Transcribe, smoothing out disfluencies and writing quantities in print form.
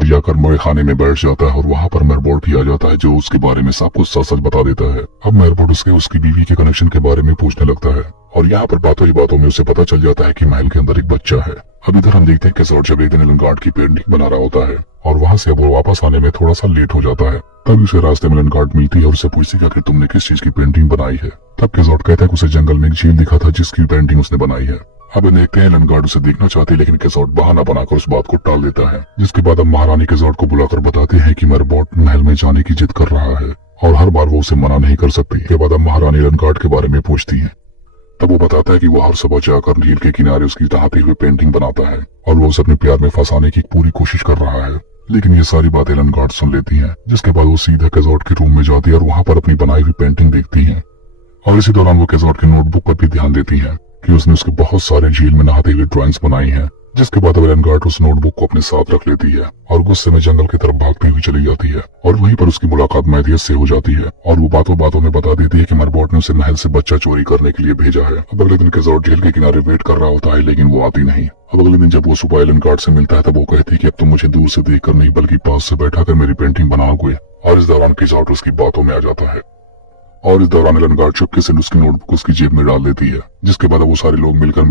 जाकर मोए खाने में बैठ जाता है और वहाँ पर मेरबोर्ड भी आ जाता है जो उसके बारे में सब कुछ सच सच बता देता है। अब मेरबोर्ड उसकी बीवी के कनेक्शन के बारे में पूछने लगता है और यहाँ पर बातों ही बातों में उसे पता चल जाता है कि महल के अंदर एक बच्चा है। अब इधर हम देखते हैं कि जब एक दिन एलेनगार्ड की पेंटिंग बना रहा होता है और वहाँ से अब वो वापस आने में थोड़ा सा लेट हो जाता है। तभी उसे रास्ते में एलेनगार्ड मिलती है और उसे पूछती है कि तुमने किस चीज की पेंटिंग बनाई है। तब केजोट कहता है कि उसे जंगल में एक झील दिखा था जिसकी पेंटिंग उसने बनाई है। अब देखते हैं एलेनगार्ड उसे देखना चाहती है लेकिन केजोट बहाना बनाकर उस बात को टाल देता है। जिसके बाद अब महारानी केजोट को बुलाकर बताते हैं कि मेरबोर्ड महल में जाने की जिद कर रहा है और हर बार वो उसे मना नहीं कर सकती। के बाद अब महारानी एलेनगार्ड के बारे में पूछती है। तब वो बताता है कि वो हर सुबह जाकर झील के किनारे उसकी नहाती हुई पेंटिंग बनाता है और वो उसे अपने प्यार में फंसाने की पूरी कोशिश कर रहा है। लेकिन ये सारी बातें एलेनगार्ड सुन लेती हैं। जिसके बाद वो सीधा केजोट के रूम में जाती है और वहाँ पर अपनी बनाई हुई पेंटिंग देखती है और इसी दौरान वो केजोट की नोटबुक पर भी ध्यान देती है कि उसने उसके बहुत सारे झील में नहाते हुए ड्राइंग्स बनाई हैं। जिसके बाद एलेनगार्ड उस नोटबुक को अपने साथ रख लेती है और गुस्से में जंगल की तरफ भागती हुई चली जाती है और वहीं पर उसकी मुलाकात मैथियस से हो जाती है और वो बातों बातों में बता देती है कि मेरबोर्ड ने उसे महल से बच्चा चोरी करने के लिए भेजा है। अब अगले दिन केजोट झील के किनारे वेट कर रहा होता है लेकिन वो आती नहीं। अब अगले दिन जब वो सुबह एलेनगार्ड से मिलता है तब वो कहती है कि अब तुम मुझे दूर से देखकर नहीं बल्कि पास से बैठा कर मेरी पेंटिंग बनाओगे। और इस दौरान केजोट उसकी बातों में आ जाता है और इस दौरान एलेनगार्ड चुपके से उसकी नोटबुक उसकी जेब में डाल देती है। जिसके बाद वो सारे लोग मिलकर